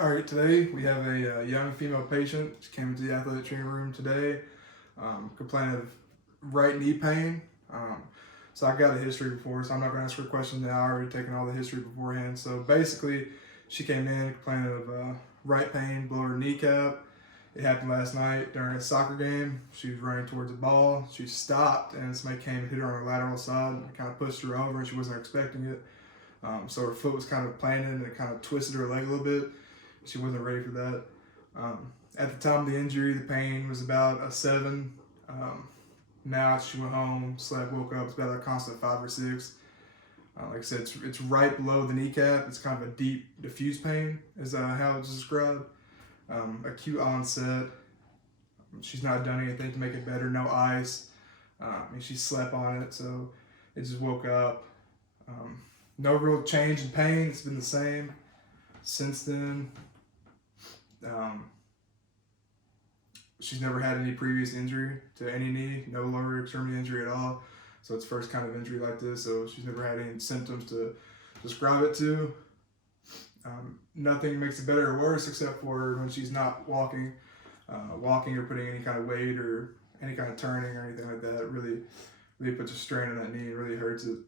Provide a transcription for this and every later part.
All right, today we have a young female patient. She came into the athletic training room today, complaining of right knee pain. So I got a history before, so I'm not going to ask her a question now. I already taken all the history beforehand. So basically, she came in complaining of right pain below her kneecap. It happened last night during a soccer game. She was running towards the ball. She stopped, and somebody came and hit her on her lateral side and kind of pushed her over, and she wasn't expecting it. So her foot was kind of planted, and it kind of twisted her leg a little bit. She wasn't ready for that. At the time of the injury, the pain was about a 7. Now she went home, slept, woke up. It's about a constant 5 or 6. Like I said, it's right below the kneecap. It's kind of a deep, diffuse pain, is how it's described. Acute onset. She's not done anything to make it better. No ice. She slept on it, so it just woke up. No real change in pain. It's been the same since then. She's never had any previous injury to any knee, no lower extremity injury at all. So it's first kind of injury like this. So she's never had any symptoms to describe it to. Nothing makes it better or worse except for when she's not walking or putting any kind of weight or any kind of turning or anything like that. It really puts a strain on that knee and really hurts it.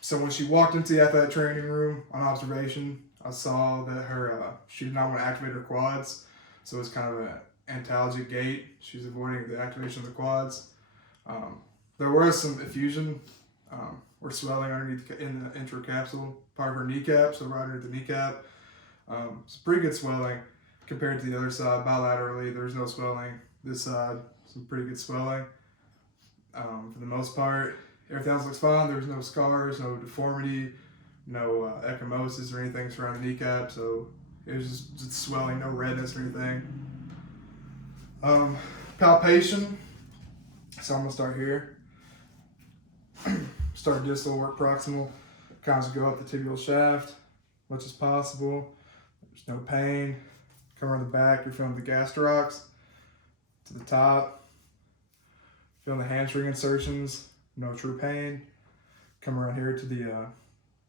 So when she walked into the athletic training room on observation, I saw that she did not want to activate her quads, so it's kind of an antalgic gait. She's avoiding the activation of the quads. There was some effusion or swelling underneath in the intracapsule part of her kneecap, so right underneath the kneecap. It's pretty good swelling compared to the other side. Bilaterally, there's no swelling. This side, some pretty good swelling. For the most part, everything else looks fine. There's no scars, no deformity, no ecchymosis or anything surrounding the kneecap, so it was just swelling, no redness or anything. Palpation, so I'm going to start here. Start distal, work proximal, kind of go up the tibial shaft as much as possible. There's no pain. Come around the back, you're feeling the gastrocs to the top. Feeling the hamstring insertions, no true pain. Come around here to the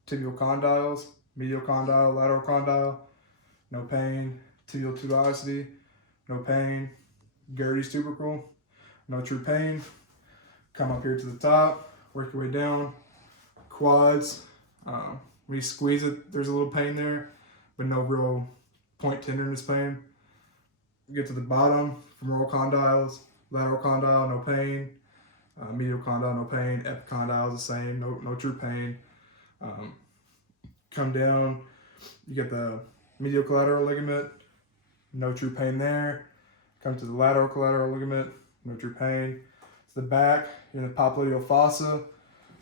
tibial condyles, medial condyle, lateral condyle, no pain. Tibial tuberosity, no pain. Gerdy's tubercle, no true pain. Come up here to the top, work your way down. Quads, when you squeeze it, there's a little pain there, but no real point tenderness pain. Get to the bottom, femoral condyles, lateral condyle, no pain. Medial condyle, no pain. Epicondyle is the same, no true pain. Come down, you get the medial collateral ligament, no true pain there. Come to the lateral collateral ligament, no true pain. To the back, you're in the popliteal fossa,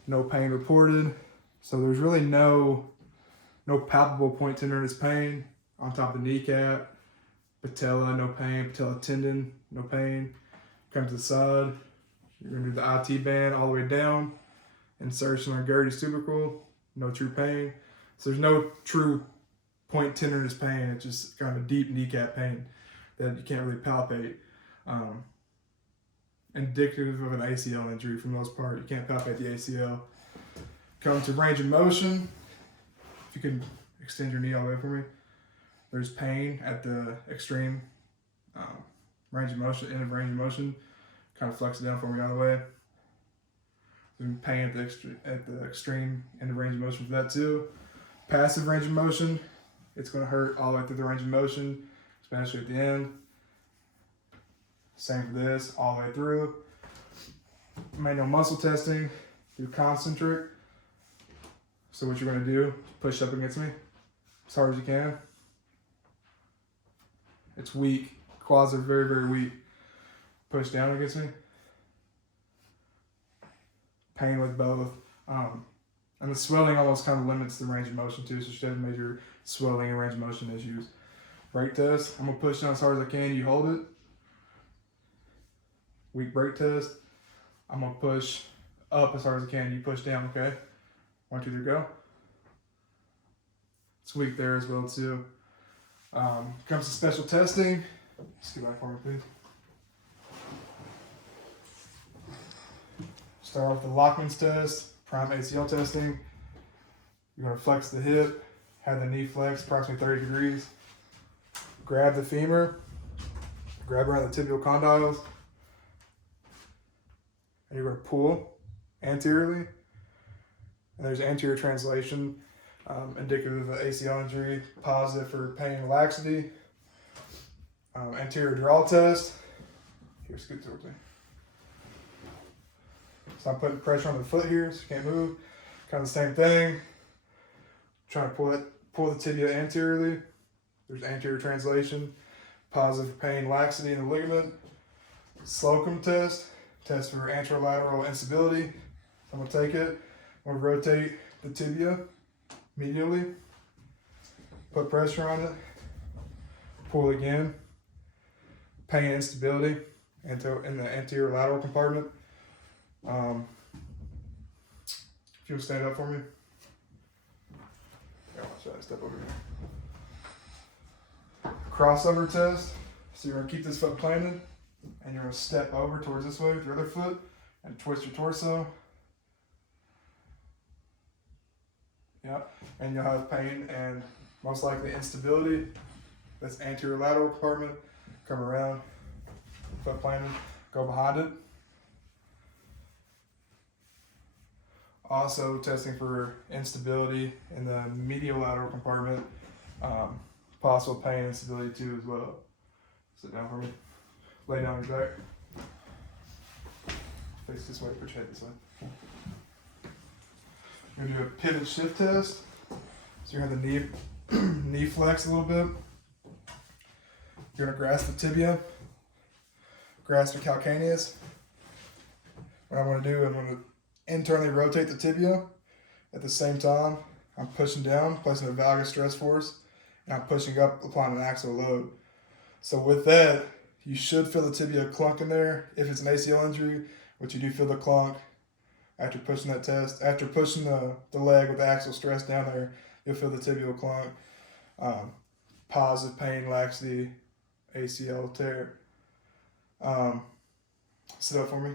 no pain reported. So there's really no palpable point tenderness pain on top of the kneecap. Patella, no pain. Patella tendon, no pain. Come to the side, you're going to do the IT band all the way down. Insertion on Gerdy's tubercle, no true pain. So there's no true point tenderness pain. It's just kind of a deep kneecap pain that you can't really palpate. Indicative of an ACL injury for the most part. You can't palpate the ACL. Come to range of motion. If you can extend your knee all the way for me. There's pain at the extreme range of motion, end of range of motion. Kind of flex it down for me all the way. There's pain at the extreme end of range of motion for that too. Passive range of motion. It's going to hurt all the way through the range of motion, especially at the end. Same for this, all the way through. Manual muscle testing, do concentric. So what you're going to do, push up against me as hard as you can. It's weak. Quads are very, very weak. Push down against me. Pain with both. And the swelling almost kind of limits the range of motion too, so you should have major swelling and range of motion issues. Brake test. I'm going to push down as hard as I can. You hold it. Weak brake test. I'm going to push up as hard as I can. You push down, okay? 1, 2, 3, go. It's weak there as well too. Comes to special testing. Just get back for me, please. Start off with the Lockman's test, prime ACL testing. You're going to flex the hip, have the knee flex approximately 30 degrees. grab the femur, grab around the tibial condyles, and you're going to pull anteriorly. And there's anterior translation, indicative of an ACL injury, positive for pain and laxity. Anterior draw test. Here, scoot towards me. So I'm putting pressure on the foot here, so you can't move. Kind of the same thing. Trying to pull the tibia anteriorly. There's anterior translation, positive for pain, laxity in the ligament. Slocum test for anterolateral instability. I'm gonna take it. I'm gonna rotate the tibia medially. Put pressure on it. Pull again. Pain instability in the anterior lateral compartment. If you'll stand up for me. Yeah, I'll try to step over here. Crossover test. So you're going to keep this foot planted and you're going to step over towards this way with your other foot and twist your torso. Yeah, and you'll have pain and most likely instability. That's anterior lateral compartment. Come around, foot planted, go behind it. Also testing for instability in the medial lateral compartment, possible pain and instability too as well. Sit down for me, lay down on your back. Face this way, put your head this way. We're gonna do a pivot shift test. So you're gonna have the knee flex a little bit. You're gonna grasp the tibia, grasp the calcaneus. What I'm gonna do, I'm gonna internally rotate the tibia. At the same time, I'm pushing down, placing a valgus stress force, and I'm pushing up applying an axial load. So with that, you should feel the tibia clunk in there. If it's an ACL injury, which you do feel the clunk after pushing that test, after pushing the leg with the axial stress down there, you'll feel the tibial clunk. Positive pain, laxity, ACL tear. Sit up for me.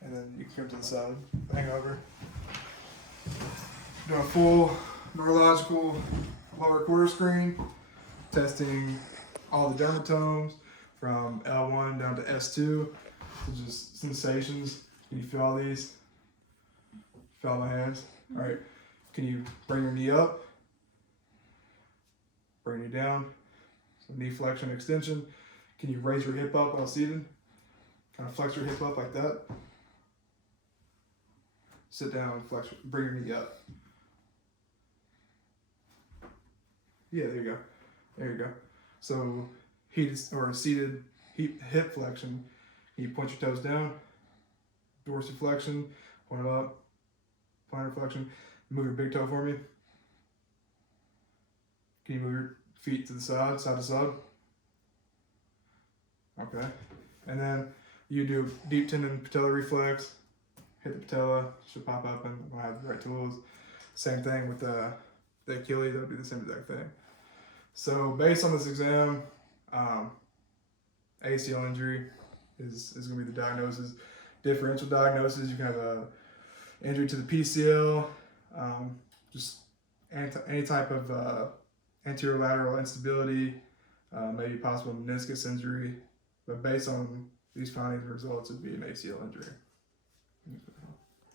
And then you can come to the side, hang over. Do a full neurological lower quarter screen, testing all the dermatomes from L1 down to S2. So just sensations. Can you feel all these? Feel my hands? All right. Can you bring your knee up? Bring your knee down. So knee flexion, extension. Can you raise your hip up while seated? Kind of flex your hip up like that. Sit down, flex, bring your knee up. Yeah, there you go. There you go. So seated hip flexion. Can you point your toes down? Dorsiflexion, point it up. Plantar flexion. Move your big toe for me. Can you move your feet to the side to side? Okay. And then you do deep tendon patella reflex. Hit the patella, should pop up and we'll have the right tools. Same thing with the Achilles, they'll do the same exact thing. So based on this exam, ACL injury is going to be the diagnosis. Differential diagnosis, you can have a injury to the PCL, just any type of anterior lateral instability, maybe possible meniscus injury. But based on these findings and results, it'd be an ACL injury.